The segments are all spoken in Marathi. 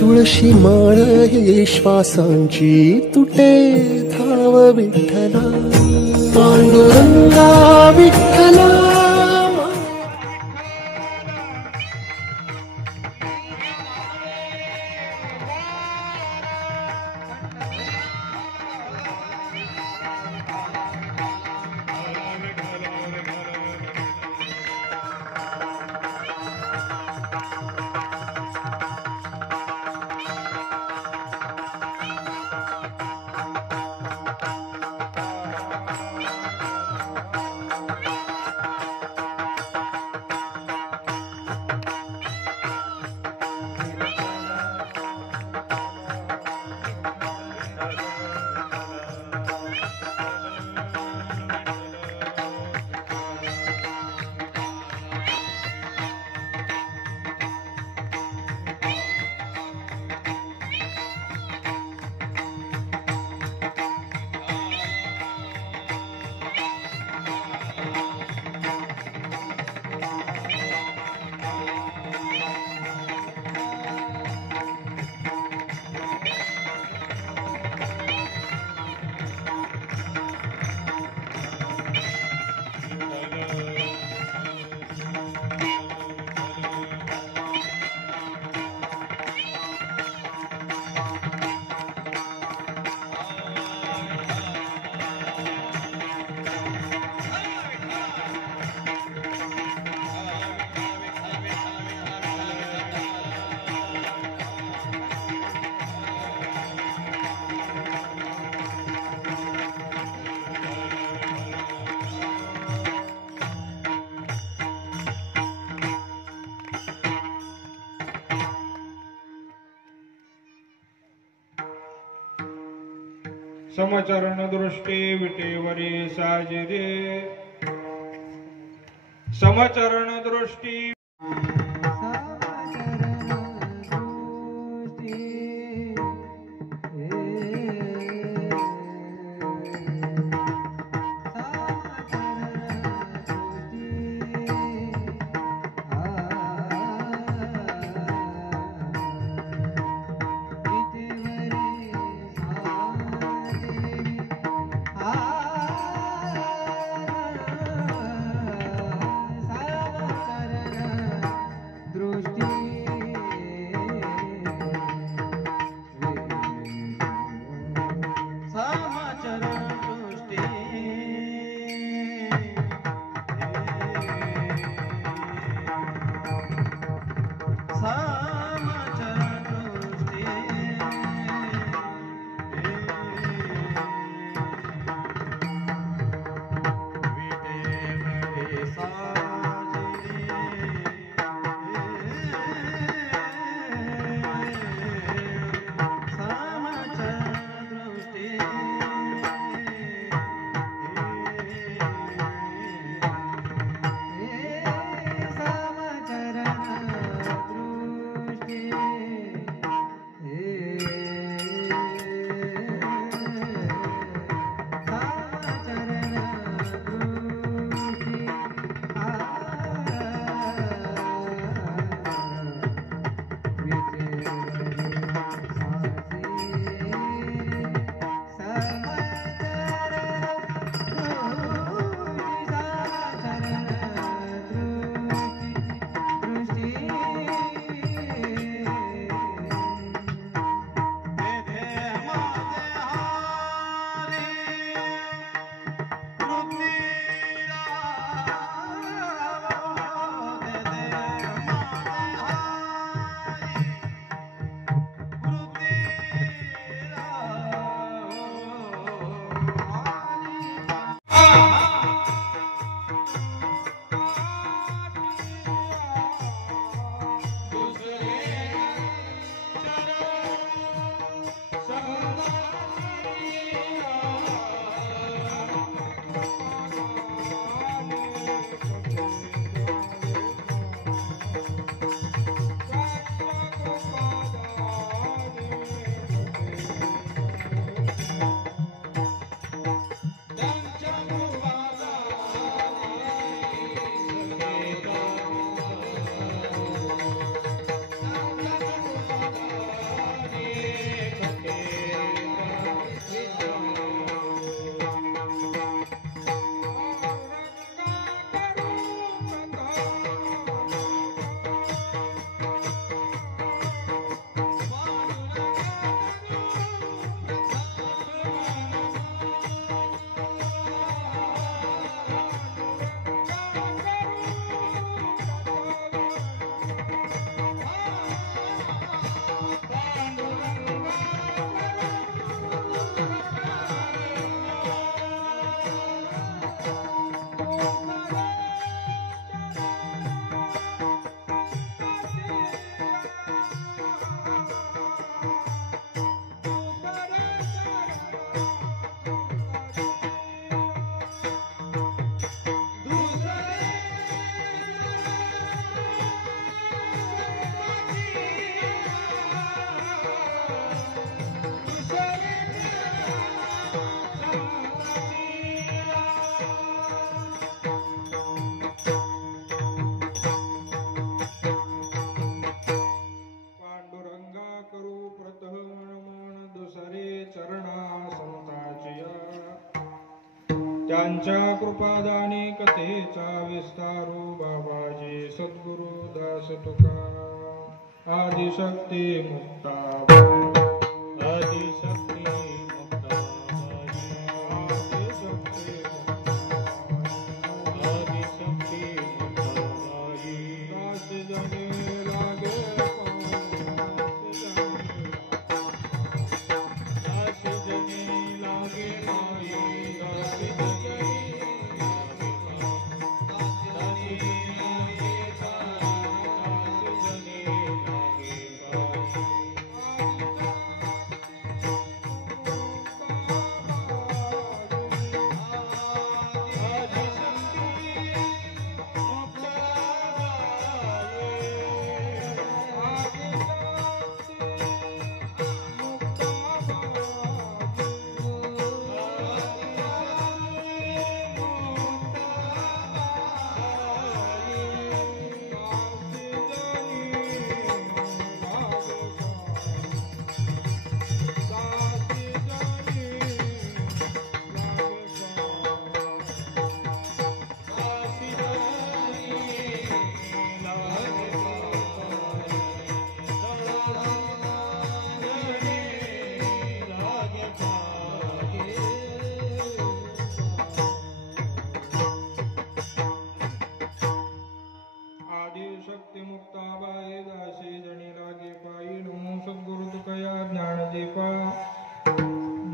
तुळशी माळ ही श्वासांची तुटे धाव विठ्ठला पांडुरंगा विठ्ठला. समचरण दृष्टी विटेवरी साजिरे समचरण दृष्टी त्यांच्या कृपादानी कथेचा विस्तारू बाबाजी सद्गुरु दास तुका आदिशक्ती मुक्ता आदिशक्ती मुक्ता आदिशक्ती आदिशक्ती दास जने लागे दास जने लागे माई दास जने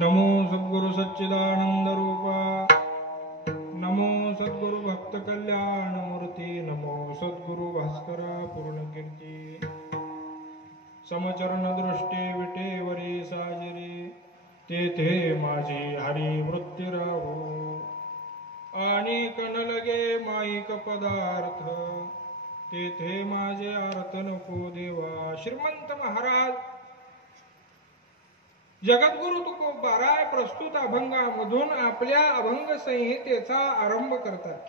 नमो सद्गुरु सच्चिदानंद रूपा नमो सद्गुरु भक्त कल्याण मूर्ती नमो सद्गुरु भास्करा पूर्ण कीर्ती समचरण दृष्टी विटेवरी साजरी तेथे माझी हरी वृत्ती राहू आणि कण लगे माईक पदार्थ तेथे माझे अर्थ नको देवा. श्रीमंत महाराज जगद्गुरु तुकोबाराय प्रस्तुत अभंगामधून आपल्या अभंग संहितेचा आरंभ करतात.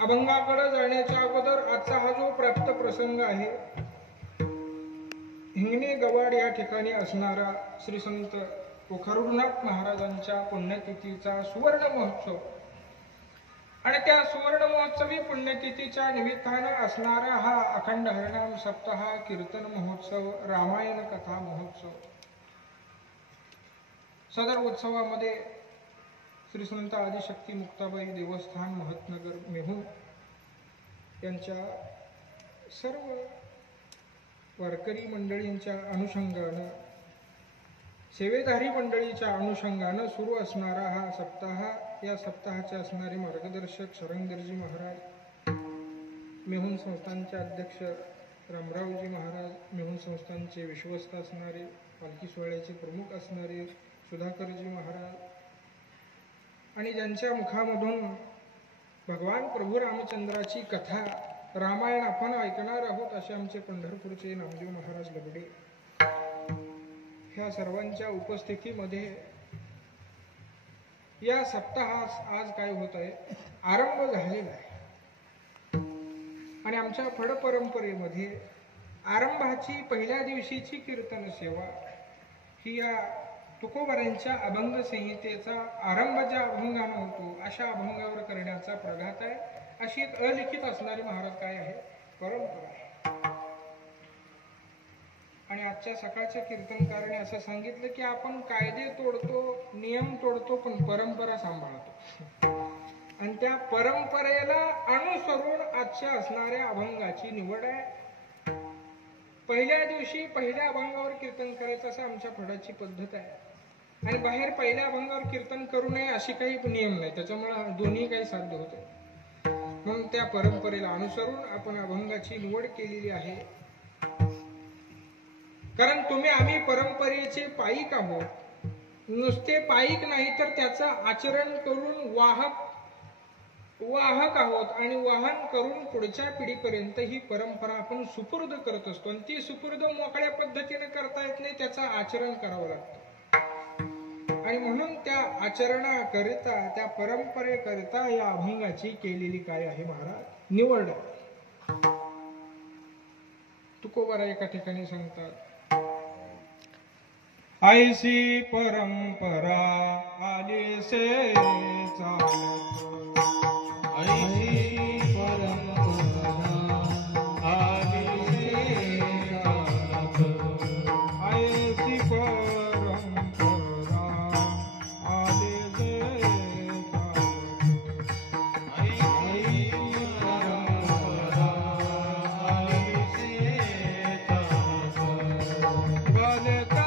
अभंगाकडे जाण्याच्या अगोदर आजचा हा जो प्राप्त प्रसंग आहे, हिंगणे गवाड या ठिकाणी असणारा श्री संत ओखरनाथ महाराजांच्या पुण्यतिथीचा सुवर्ण महोत्सव आणि त्या सुवर्ण महोत्सवी पुण्यतिथीच्या निमित्तानं असणारा हा अखंड हरिनाम सप्ताह, कीर्तन महोत्सव, रामायण कथा महोत्सव. सदर उत्सवामध्ये श्री संत आदिशक्ती मुक्ताबाई देवस्थान महत्नगर मेहून यांच्या सर्व वारकरी मंडळींच्या अनुषंगानं, सेवेधारी मंडळीच्या अनुषंगानं सुरू असणारा हा सप्ताह, या सप्ताहाचे असणारे मार्गदर्शक शरंगदरजी महाराज, मेहून संस्थानचे अध्यक्ष रामरावजी महाराज, मेहून संस्थानचे विश्वस्त असणारे, पालखी सोहळ्याचे प्रमुख असणारे सुधाकरजी महाराज आणि ज्यांच्या मुखामधून भगवान प्रभू रामचंद्राची कथा रामायण आपण ऐकणार आहोत असे आमचे पंढरपूरचे नामदेव महाराज लगडे, ह्या सर्वांच्या उपस्थितीमध्ये या सप्ताहास आज काय होत आहे, आरंभ झालेला आहे. आणि आमच्या फड परंपरेमध्ये आरंभाची पहिल्या दिवशीची कीर्तन सेवा ही या तुकोबारांच्या अभंग संहितेचा आरंभ ज्या अभंगानं होतो अशा अभंगावर करण्याचा प्रघात आहे. अशी एक अलिखित असणारी महाराज काय आहे, परंपरा आहे. आणि आजच्या सकाळच्या कीर्तनकाराने असं सांगितलं की आपण कायदे तोडतो, नियम तोडतो, पण परंपरा सांभाळतो. आणि त्या परंपरेला अनुसरून आजच्या असणाऱ्या अभंगाची निवड आहे. पहिल्या दिवशी पहिल्या अभंगावर कीर्तन करायचं असं आमच्या फडाची पद्धत आहे. आणि बाहेर पहिल्या अभंगावर कीर्तन करू नये अशी काही नियम नाही, त्याच्यामुळे दोन्ही काही साध्य होते. म्हणून त्या परंपरेला अनुसरून आपण अभंगाची निवड केलेली आहे. कारण आम्ही परंपरेचे पाईक आहोत. नुसते पाईक नाही तर त्याचं आचरण करून वाहक आहोत आणि वाहन करून पुढच्या पिढीपर्यंत ही परंपरा आपण सुपूर्द करत असतो. आणि ती सुपूर्द मोकळ्या पद्धतीने करता येत नाही, त्याचं आचरण करावं लागतं. आणि म्हणून त्या आचरणाकरिता, त्या परंपरेकरिता या अभंगाची केलेली काय आहे महाराज, निवड. तुकोबारा एका ठिकाणी सांगतात, ऐसी परंपरा आली से चालत, ऐसी परंपरा आली से चालत, ऐसी परंपरा आली से चालत, ऐसी परंपरा आली से चालत, गलता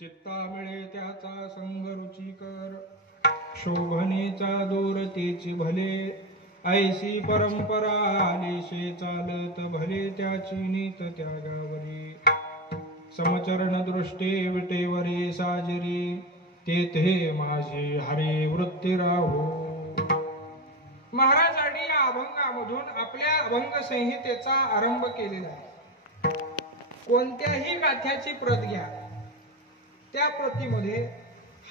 चित्ता मिळे त्याचा संग रुचिकर, शोभनेचा दूर तेची भले, ऐसी परंपरा आलेशे चालत, भले त्याची नीत त्यागावरी, समचरण दृष्टे विटेवरी साजरी, तेथे माझी हरी वृत्ती राहो. महाराजांनी या अभंगामधून आपल्या अभंग संहितेचा आरंभ केलेला आहे. कोणत्याही गाथ्याची प्रत घ्या, त्या प्रतीमध्ये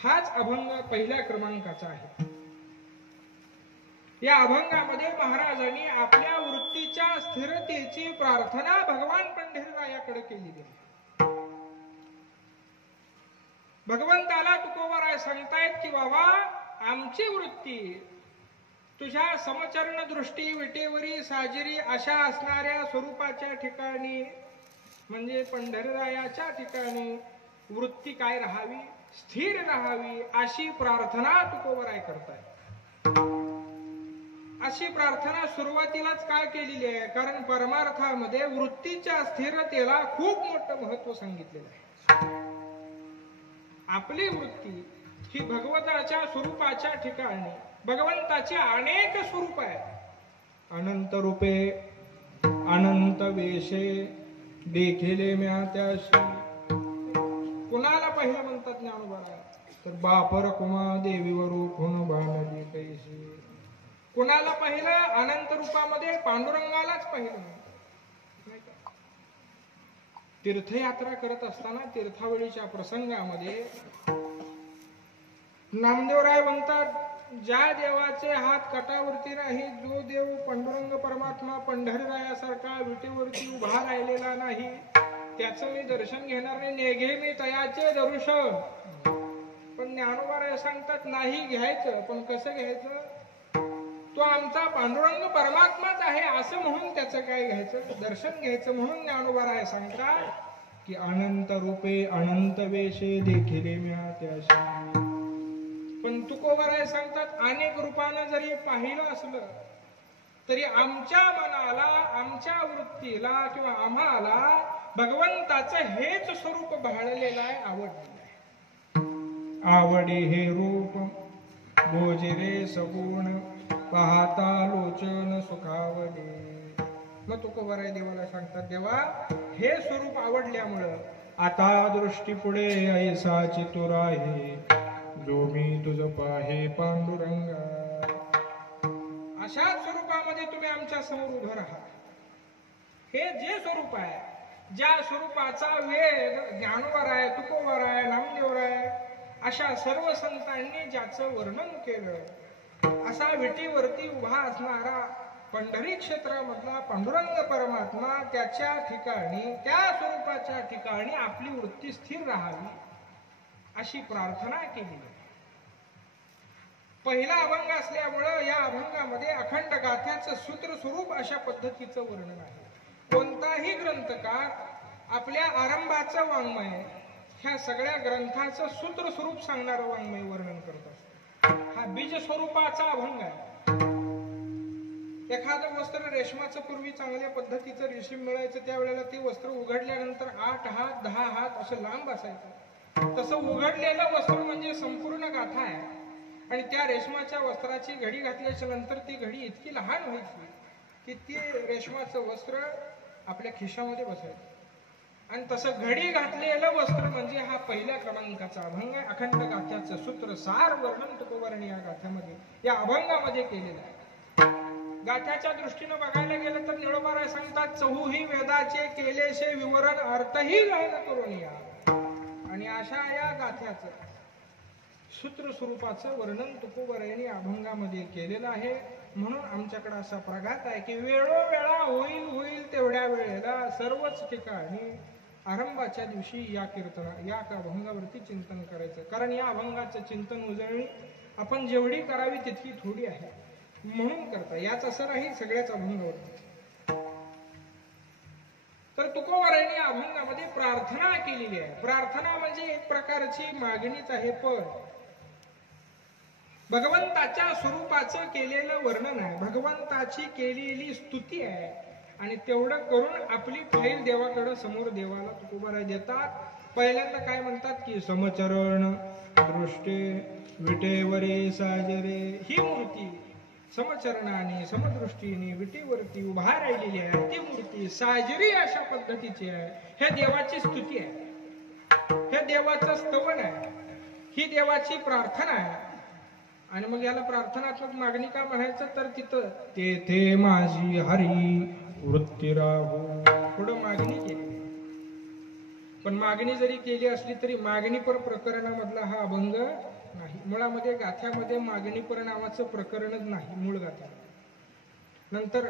हाच अभंग पहिल्या क्रमांकाचा आहे. या अभंगामध्ये महाराजांनी आपल्या वृत्तीच्या स्थिरतेची प्रार्थना भगवान पंढरीरायाकडे केलेली आहे. भगवंताला तुकोबराय सांगतायत की बाबा, आमची वृत्ती तुझ्या समचरण दृष्टी विटेवरी साजिरी अशा असणाऱ्या स्वरूपाच्या ठिकाणी म्हणजे पंढरीरायाच्या ठिकाणी वृत्ती काय राहावी, स्थिर राहावी अशी प्रार्थना तुकोबराय करताय. अशी प्रार्थना सुरुवातीलाच काय केलेली आहे, कारण परमार्थामध्ये वृत्तीच्या स्थिरतेला खूप मोठं महत्व सांगितलेलं आहे. आपली वृत्ती ही भगवंताच्या स्वरूपाच्या ठिकाणी, भगवंताची अनेक स्वरूप आहेत. अनंत रूपे अनंत वेशे देखिले म्या त्याशी. कुणाला पहिलं म्हणतात ज्ञानोबा तर बापर कुमा देवीवर खून बांधली कैसी. कुणाला पहिलं अनंत रूपामध्ये पांडुरंगालाच पहिलं. तीर्थयात्रा करत असताना तीर्थावळीच्या प्रसंगामध्ये नामदेवराय म्हणतात, ज्या देवाचे हात कटावरती नाही, जो देव पांडुरंग परमात्मा पंढरीरायासारखा विटेवरती उभा राहिलेला नाही, त्याचं मी दर्शन घेणार नाही. नेघे मी तयाचे दर्शन. पण ज्ञानोबा सांगतात नाही घ्यायचं, पण कसं घ्यायचं, तो आमचा पांडुरंग परमात्माच आहे असं म्हणून त्याचं काय घ्यायचं, दर्शन घ्यायचं. म्हणून ज्ञानोबा सांगतात की अनंत रूपे अनंत वेशे देखिले म्या त्याशी. पण तुकोबराय सांगतात अनेक रूपानं जरी पाहिलं असलं तरी आमच्या मनाला, आमच्या वृत्तीला किंवा आम्हाला भगवंताचं हेच स्वरूप भाळलेलं आहे, आवडलेलं आहे. आवडी हे रूप गोजिरे सगुण पाहता लोचन सुखावले. मग तुकोबराय देवाला सांगतात, देवा हे स्वरूप आवडल्यामुळं आता दृष्टी पुढे ऐसा चितुर आहे, जो मी तुझ पाहे पांडुरंगा. अशाच स्वरूपामध्ये तुम्ही आमच्या समोर उभं राहा. हे जे स्वरूप आहे, ज्या स्वरूपाचा वेद ज्ञानोबराय, तुकोबराय, नामदेवराय अशा सर्व संतांनी ज्याचं वर्णन केलं, असा विटीवरती उभा असणारा पंढरी क्षेत्रामधला पांडुरंग परमात्मा त्याच्या ठिकाणी, त्या स्वरूपाच्या ठिकाणी आपली वृत्ती स्थिर राहावी अशी प्रार्थना केली. पहिला अभंग असल्यामुळं या अभंगामध्ये अखंड गाथ्याचं सूत्र स्वरूप अशा पद्धतीचं वर्णन आहे. कोणताही ग्रंथकार आपल्या आरंभाचं वाङ्मय ह्या सगळ्या ग्रंथाचं सूत्र स्वरूप सांगणारं वाङ्मय वर्णन करत असतो. हा बीज स्वरूपाचा अभंग आहे. एखादं वस्त्र रेशमाचं पूर्वी चांगल्या पद्धतीचं रेशीम मिळायचं, त्यावेळेला ते वस्त्र उघडल्यानंतर 8 हात 10 हात असं लांब असायचं. तसं उघडलेलं वस्त्र म्हणजे संपूर्ण गाथा आहे. आणि त्या रेशमाच्या वस्त्राची घडी घातल्याच्या नंतर ती घडी इतकी लहान व्हायची की ते रेशमाचं वस्त्र आपल्या खिशामध्ये बसायचं. आणि तसं घडी घातलेलं वस्त्र म्हणजे हा पहिल्या क्रमांकाचा अभंग आहे. अखंड गाथ्याचं सूत्र सार वर्णन तुकोबाराने या गाथ्यामध्ये, या अभंगामध्ये केलेलं आहे. गाथ्याच्या दृष्टीनं बघायला गेलं तर निळोबाराय सांगतात, चहूही वेदाचे केलेशे विवरण अर्थही लहन करून या. आणि अशा या गाथ्याचं सूत्र स्वरूपाचं वर्णन तुकोबरायांनी अभंगामध्ये केलेलं आहे. म्हणून आमच्याकडे असा प्रघात आहे की वेळोवेळा होईल तेवढ्या वेळेला सर्वच ठिकाणी आरंभाच्या दिवशी या कीर्तना, या अभंगावरती चिंतन करायचं. कारण या अभंगाचं चिंतन उजळणी आपण जेवढी करावी तितकी थोडी आहे, म्हणून करता. याच असर आहे सगळ्याच अभंगावरती. तर तुकोबरायांनी अभंगामध्ये प्रार्थना केलेली आहे. प्रार्थना म्हणजे एक प्रकारची मागणीच आहे, पण भगवंताच्या स्वरूपाचं केलेलं वर्णन आहे, भगवंताची केलेली स्तुती आहे. आणि तेवढं करून आपली फाईल देवाकडे समोर देवाला तुकोबराय देतात. पहिल्यांदा काय म्हणतात की समचरण दृष्टे विटेवरे साजरे. ही मूर्ती समचरणाने समदृष्टीने विटेवरती उभा राहिलेली आहे. ती मूर्ती साजरी अशा पद्धतीची आहे. हे देवाची स्तुती आहे, हे देवाचं स्तवन आहे, ही देवाची प्रार्थना आहे. आणि मग याला प्रार्थनात्मक मागणी का म्हणायचं, तर तिथं तेथे माझी हरी वृत्ती राहू, थोडं मागणी केली. पण मागणी जरी केली असली तरी मागणीपर प्रकरणामधला हा अभंग नाही. मुळामध्ये गाथ्यामध्ये मागणीपर नावाचं प्रकरणच नाही मूळ गाथ्यामध्ये. नंतर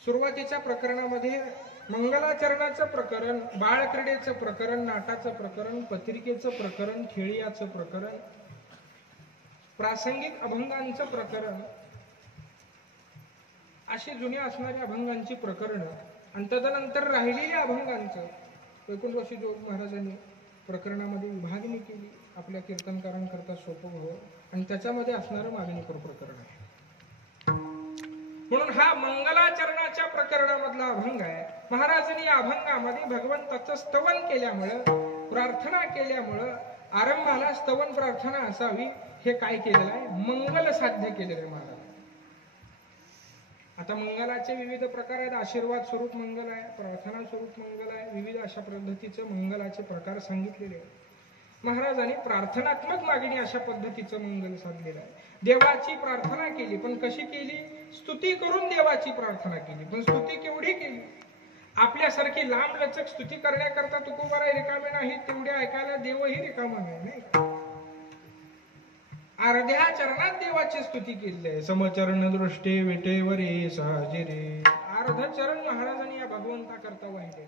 सुरुवातीच्या प्रकरणामध्ये मंगलाचरणाचं प्रकरण, बाळक्रीडेचं प्रकरण, नाटाचं प्रकरण, पत्रिकेचं प्रकरण, खेळियाचं प्रकरण, प्रासंगिक अभंगांचं प्रकरण, अशी जुन्या असणाऱ्या अभंगांची प्रकरण. आणि तदनंतर राहिलेल्या अभंगांचं वैकुंठवासी जोग महाराजांनी प्रकरणामध्ये विभागणी केली, आपल्या कीर्तनकारांकरता सोपं व्हावं. आणि त्याच्यामध्ये असणारं मागणीपर प्रकरण आहे. म्हणून हा मंगलाचरणाच्या प्रकरणामधला अभंग आहे. महाराजांनी या अभंगामध्ये भगवंताचं स्तवन केल्यामुळं, प्रार्थना केल्यामुळं, आरंभाला स्तवन प्रार्थना असावी हे काय केलेलं आहे, मंगल साध्य केलेलं आहे महाराज. आता मंगलाचे विविध प्रकार आहेत. आशीर्वाद स्वरूप मंगल आहे, प्रार्थना स्वरूप मंगल आहे, विविध अशा पद्धतीचे मंगलाचे प्रकार सांगितलेले आहेत. महाराजांनी प्रार्थनात्मक मागणी अशा पद्धतीचं मंगल साधलेलं आहे. देवाची प्रार्थना केली, पण कशी केली, स्तुती करून देवाची प्रार्थना केली. पण स्तुती केवढी केली, आपल्यासारखी लांब लचक स्तुती करण्याकरता तुकोबाराय रिकामे नाही, तेवढ्या ऐकायला देवही रिकामा नाही. अर्ध्या चरणात देवाची स्तुती केली आहे. समचरण दृष्टे विटेवरे साजरे. अर्ध चरण महाराजांनी या भगवंता करता वाहिले.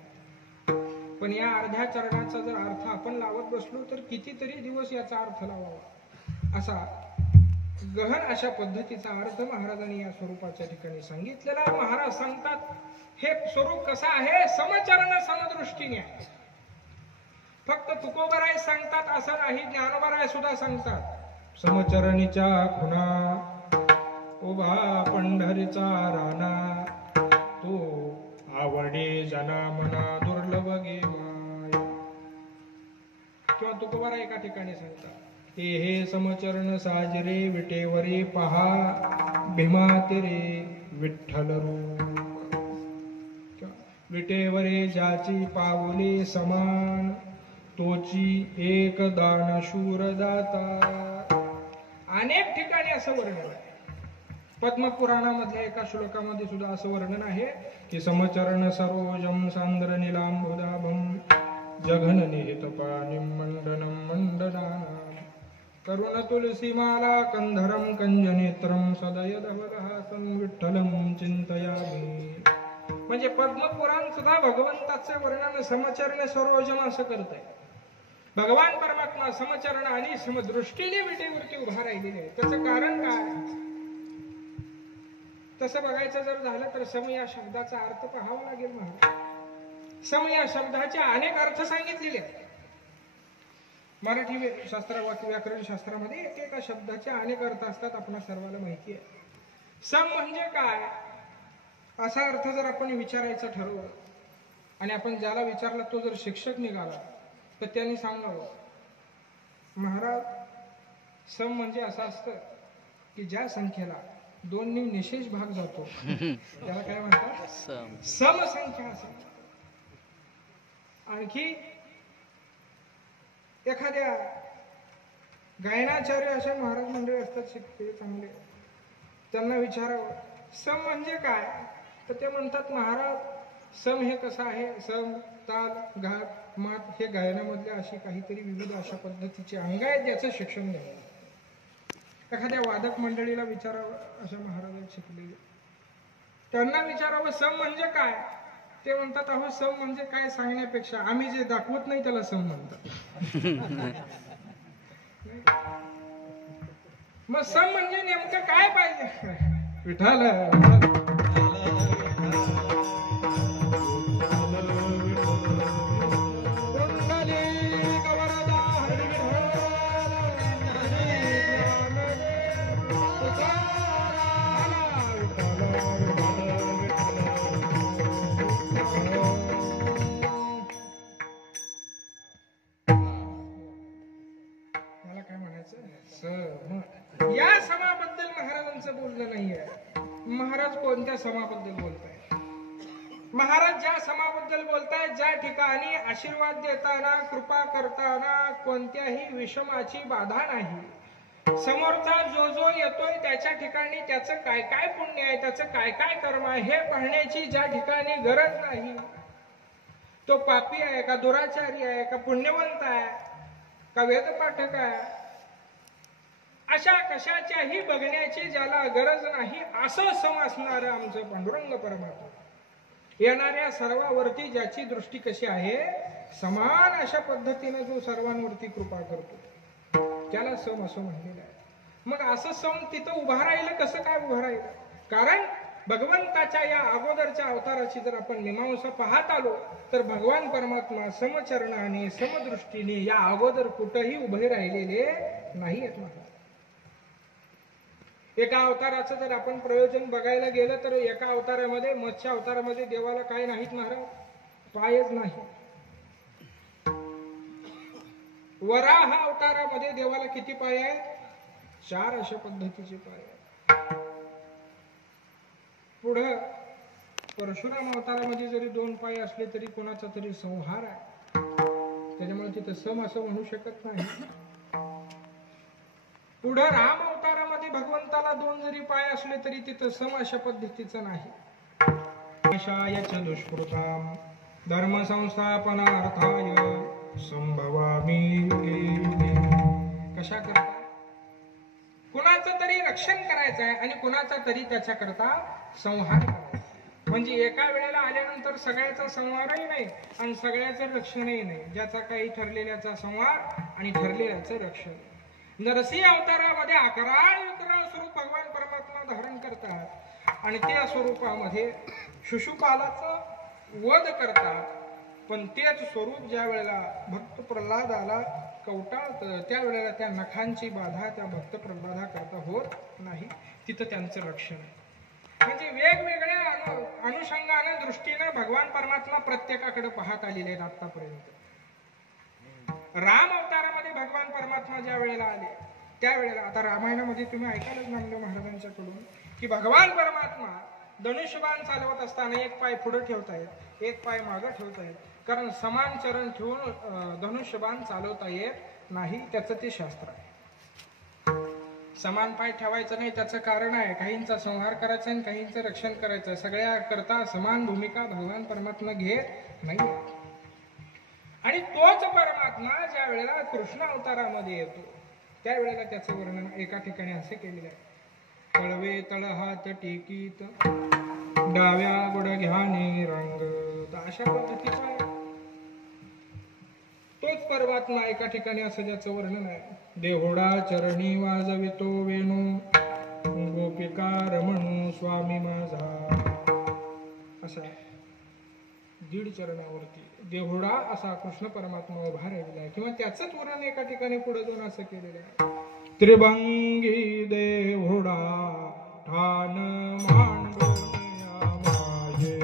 पण या अर्ध्या चरणाचा जर अर्थ आपण लावत बसलो तर कितीतरी दिवस याचा अर्थ लावावा. असा गहन अशा पद्धतीचा अर्थ महाराजांनी या स्वरूपाच्या ठिकाणी सांगितलेला. महाराज सांगतात हे स्वरूप कसं आहे, समचरण समदृष्टीने आहे. फक्त तुकोबराय सांगतात असं नाही, ज्ञानोबराय सुद्धा सांगतात. समचरणीच्या खुणा उभा पंढरीचा राणा, तो आवडे जना मना दुर्लभ गे माया. किंवा तुकोबराय एका ठिकाणी सांगतात हे समचरण साजरे विटेवरी पहा भीमा तेरे विठ्ठल रूप. विटेवरे ज्याची पावले समान, तोची एक दान शूर दाता. अनेक ठिकाणी असं वर्णन आहे. पद्मपुराणामधल्या एका श्लोकामध्ये सुद्धा असं वर्णन आहे की समचरण सरोजम सांद्र निलांबुदाभम जघन निहित पाणिम मंडनम मंडनानाम करुण तुलसीमाला कंधरम कंजनेत्रम सदय धवलहासं विठ्ठलम चिंतयामि. म्हणजे पद्मपुराण सुद्धा भगवंताचे वर्णन समचरण सरोजम असं करत आहे. भगवान परमात्मा समचरण आणि समदृष्टीने विटेवरती उभा राहिलेले आहे. त्याचं कारण काय? तसं बघायचं जर झालं तर सम या शब्दाचा अर्थ पाहावा लागेल. महाराज सम या शब्दाचे अनेक अर्थ सांगितलेले आहेत. मराठी शास्त्र व्याकरण शास्त्रामध्ये एकेका शब्दाचे अनेक अर्थ असतात, आपल्या सर्वांना माहिती आहे. सम म्हणजे काय असा अर्थ जर आपण विचारायचं ठरवलं आणि आपण ज्याला विचारलं तो जर शिक्षक निघाला तर त्यांनी सांगावं महाराज सम म्हणजे असं असतं की ज्या संख्येला दोन्ही निशेष भाग जातो त्याला काय म्हणतात? सम संख्या असं. आणखी एखाद्या गायनाचार्य अशा महाराज मंडळी असतात शिकते चांगले, त्यांना विचारावं सम म्हणजे काय, तर ते म्हणतात महाराज सम हे कसं आहे, सम ताल घाट मात हे गायनामधल्या अशी काहीतरी विविध अशा पद्धतीचे अंग आहेत ज्याचं शिक्षण घ्यावं. एखाद्या वादक मंडळीला विचारावं, अशा महाराजांनी शिकलेले, त्यांना विचारावं सम म्हणजे काय, ते म्हणतात अहो सम म्हणजे काय सांगण्यापेक्षा आम्ही जे दाखवत नाही त्याला सम म्हणतात. मग सम म्हणजे नेमकं काय पाहिजे? विठाला या समाबद्दल महाराजांचं बोलणं नाहीये. महाराज कोणत्या समाबद्दल बोलताय? महाराज ज्या समाबद्दल बोलताय ज्या ठिकाणी आशीर्वाद देताना कृपा करताना कोणत्याही विषमाची बाधा नाही, समोरचा जो जो येतोय त्याच्या ठिकाणी त्याचं काय काय पुण्य आहे, त्याचं काय काय कर्म आहे हे पाहण्याची ज्या ठिकाणी गरज नाही, तो पापी आहे का दुराचारी आहे का पुण्यवंत आहे का वेदपाठक आहे, अशा कशाच्याही बघण्याची ज्याला गरज नाही असं सम असणारं आमचं पांडुरंग परमात्मा. येणाऱ्या सर्वांवरती ज्याची दृष्टी कशी आहे, समान अशा पद्धतीने जो सर्वांवरती कृपा करतो त्याला सम असं म्हणलेलं आहे. मग असं सम तिथं उभा राहिलं कसं काय उभं राहिलं? कारण भगवंताच्या या अगोदरच्या अवताराची जर आपण मीमांसा पाहत आलो तर भगवान परमात्मा समचरणाने समदृष्टीने या अगोदर कुठंही उभे राहिलेले नाही आहेत. महाराज एका अवताराचं जर आपण प्रयोजन बघायला गेलं तर एका अवतारामध्ये मत्स्य अवतारामध्ये देवाला काय नाहीत महाराज? पायच नाही. वराह अवतारामध्ये देवाला किती पाय आहेत? 4 अशा पद्धतीचे पाय आहेत. पुढं परशुराम अवतारामध्ये जरी 2 पाय असले तरी कोणाचा तरी संहार आहे, त्याच्यामुळे तिथं सम असं म्हणू शकत नाही. पुढं राम अवतारामध्ये भगवंताला 2 जरी पाय असले तरी तिथं सम अशा पद्धतीचं नाही. अशायच दुष्कृताम धर्म संस्थापनार्थाय संभवामि युगे. कशा करता? कुणाचं तरी रक्षण करायचं आहे आणि कुणाचा तरी त्याच्याकरता संहार करायचा. म्हणजे एका वेळेला आल्यानंतर सगळ्याचा संहारही नाही आणि सगळ्याचं रक्षणही नाही, ज्याचा काही ठरलेल्याचा संहार आणि ठरलेल्याचं रक्षण. नरसिंह अवतारामध्ये 11 आणि त्या स्वरूपामध्ये शिशुपालाचा वध करतात. पण तेच स्वरूप ज्या वेळेला भक्त प्रल्हादाला कवटाळतं त्यावेळेला त्या नखांची बाधा त्या भक्त प्रल्हादा करता होत नाही. तिथं त्यांचं लक्षण आहे. म्हणजे वेगवेगळ्या अनुषंगाने दृष्टीने भगवान परमात्मा प्रत्येकाकडे पाहत आलेले आहेत आतापर्यंत. राम अवतारामध्ये भगवान परमात्मा ज्या वेळेला आले त्यावेळेला, आता रामायणामध्ये तुम्ही ऐकायलाच नामदेव महाराजांच्याकडून की भगवान परमात्मा धनुष्यबाण चालवत असताना एक पाय पुढे ठेवतायत, एक पाय मागं ठेवतायत. कारण समान चरण ठेवून धनुष्यबाण चालवता येत नाही, त्याचं ते शास्त्र आहे. समान पाय ठेवायचं नाही, त्याचं कारण आहे काहींचा संहार करायचा आणि काहींचं रक्षण करायचं. सगळ्या करता समान भूमिका भगवान परमात्मा घेत नाही. आणि तोच परमात्मा ज्या वेळेला कृष्ण अवतारामध्ये येतो त्यावेळेला त्याचं वर्णन एका ठिकाणी असे केलेलं आहे. तळवे तळहात टेकीत डाव्या गुडघ्याने रंग. अशा पद्धतीचा तोच परमात्मा एका ठिकाणी असं ज्याचं वर्णन आहे. देहुडा चरणी वाजवितो वेणू गोपिका रमणू स्वामी माझा. असा 1.5 चरणावरती देहुडा असा कृष्ण परमात्मा उभा राहिलेला आहे. किंवा त्याचंच वर्णन एका ठिकाणी पुढे जाऊन असं केलेलं आहे. त्रिभंगी देहुडा ठाण मांडोनिया माझे.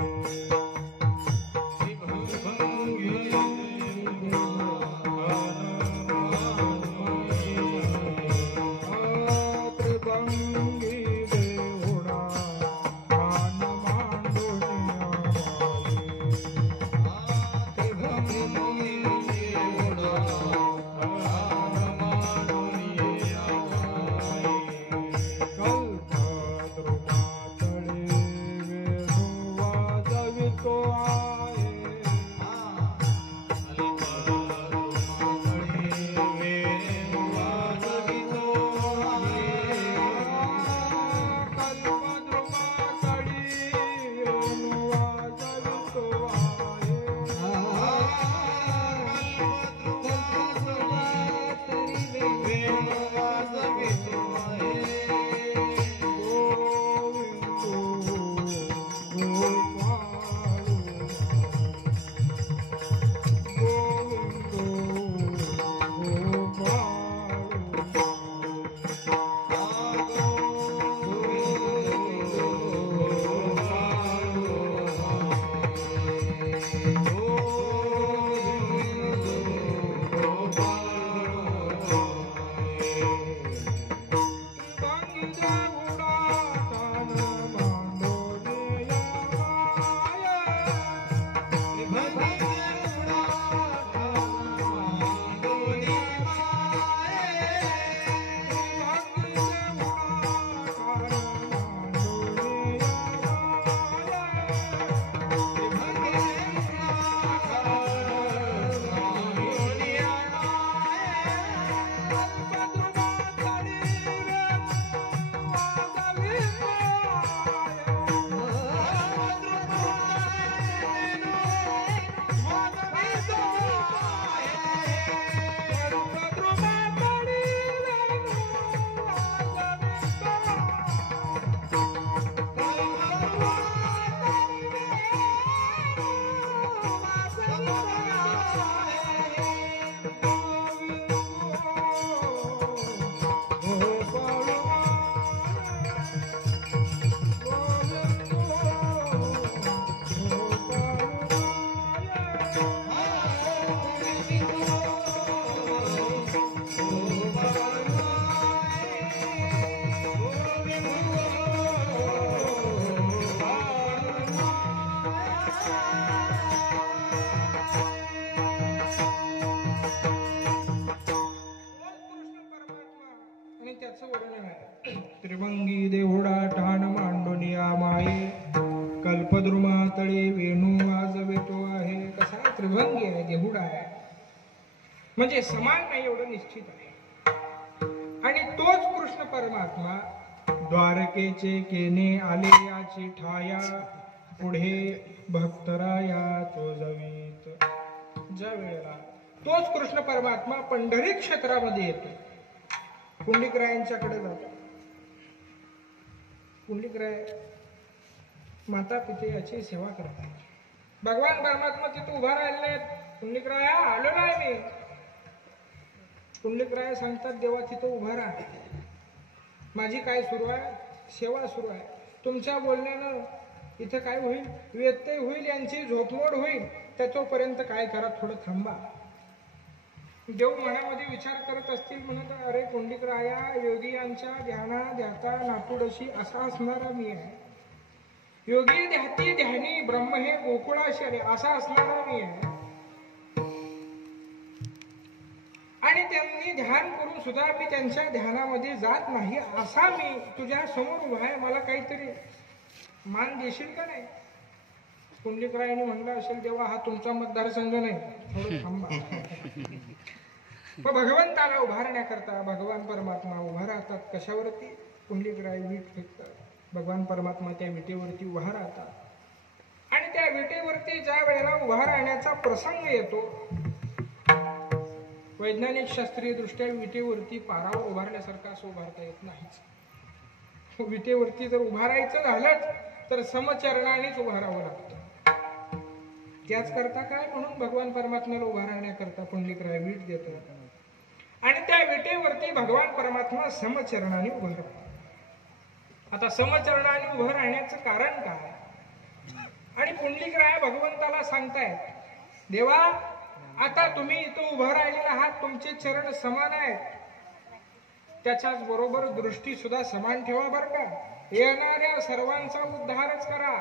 त्रिभंगी देहुडा ठाण मांडोनिया माये कल्पद्रुमा तळे वेणू वाजवितो आहे. कसा त्रिभंगी आहे, देहुडा आहे, म्हणजे समान नाही एवढं निश्चित आहे. आणि तोच कृष्ण परमात्मा द्वारकेचे केने आले याची ठाया पुढे भक्तराया चोजवीत. ज्या वेळेला तोच कृष्ण परमात्मा पंढरी क्षेत्रामध्ये येतो, पुंडलिकरायांच्याकडे जातो. पुंडलिकराय माता पितेची सेवा करतात. भगवान परमात्मा तिथे उभा राहिले आहेत. पुंडलिकराया आलेलो आहे मी. पुंडलिकराया सांगतात देवा तिथं उभा राहा. माझी काय सुरू आहे? सेवा सुरू आहे. तुमच्या बोलण्यानं इथं काय होईल? व्यत्यय होईल, यांची झोपमोड होईल. त्याच्यापर्यंत काय करा, थोडं थांबा. देव मनामध्ये विचार करत असतील, म्हणत अरे पुंडलिकराया, योगी यांच्या ध्याना ध्याता नातुडशी असा असणारा मी आहे. योगी ध्याती ध्यानी ब्रह्म हे गोकुळाशरे असा असणारा मी आहे. आणि त्यांनी ध्यान करून सुद्धा मी त्यांच्या ध्यानामध्ये जात नाही असा मी तुझ्या समोर उभा आहे. मला काहीतरी मान देशील का नाही? पुंडलिकरायाने म्हणलं असेल देवा हा तुमचा मतदारसंघ नाही, थोडं थांबा. भगवंताला उभारण्याकरता भगवान परमात्मा उभा राहतात. कशावरती? पुंडलिकराय वीट फेकतात. भगवान परमात्मा त्या विटेवरती उभा राहतात. आणि त्या विटेवरती ज्या वेळेला उभा राहण्याचा प्रसंग येतो, वैज्ञानिक शास्त्रीय दृष्ट्या विटेवरती पारावर उभारल्यासारखं असं उभारता येत नाहीच. विटेवरती जर उभा राहायचं झालंच तर समचरणानेच उभा राहावं लागतं. त्याच करता काय म्हणून भगवान परमात्म्याला उभा राहण्याकरता पुंडलिकराय वीट देतात. आणि त्या विटेवरती भगवान परमात्मा समचरणाने उभं राहतात. आता समचरणाने उभं राहण्याचं कारण काय? आणि पुंडलिकराय भगवंताला सांगतायत देवा आता तुम्ही इथं उभं राहिलेला आहात, तुमचे चरण समान आहेत. त्याच्याच बरोबर दृष्टी सुद्धा समान ठेवा बरं का. येणाऱ्या सर्वांचा उद्धारच करा.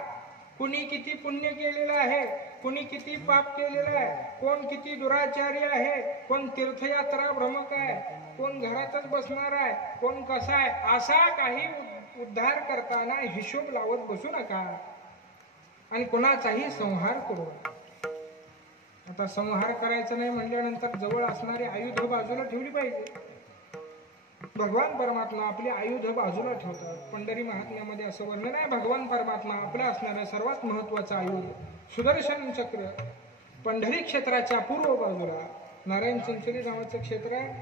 कुणी किती पुण्य केलेलं आहे, कुणी किती पाप केलेलं आहे, कोण किती दुराचारी आहे, कोण तीर्थयात्रा भ्रमक आहे, कोण घरातच बसणार आहे, कोण कसा आहे, असा काही उद्धार करताना हिशोब लावत बसू नका आणि कोणाचाही संहार करू नका. आता संहार करायचा नाही म्हणल्यानंतर जवळ असणारी आयुध बाजूला ठेवली पाहिजे. भगवान परमात्मा आपली आयुध बाजूला ठेवतात. पंढरी महात्म्यामध्ये असं वर्णन आहे, भगवान परमात्मा आपलं असणारं सर्वात महत्वाचं आयुध सुदर्शन चक्र पंढरी क्षेत्राच्या पूर्व बाजूला, नारायण चिंचोली नावाचं क्षेत्र आहे,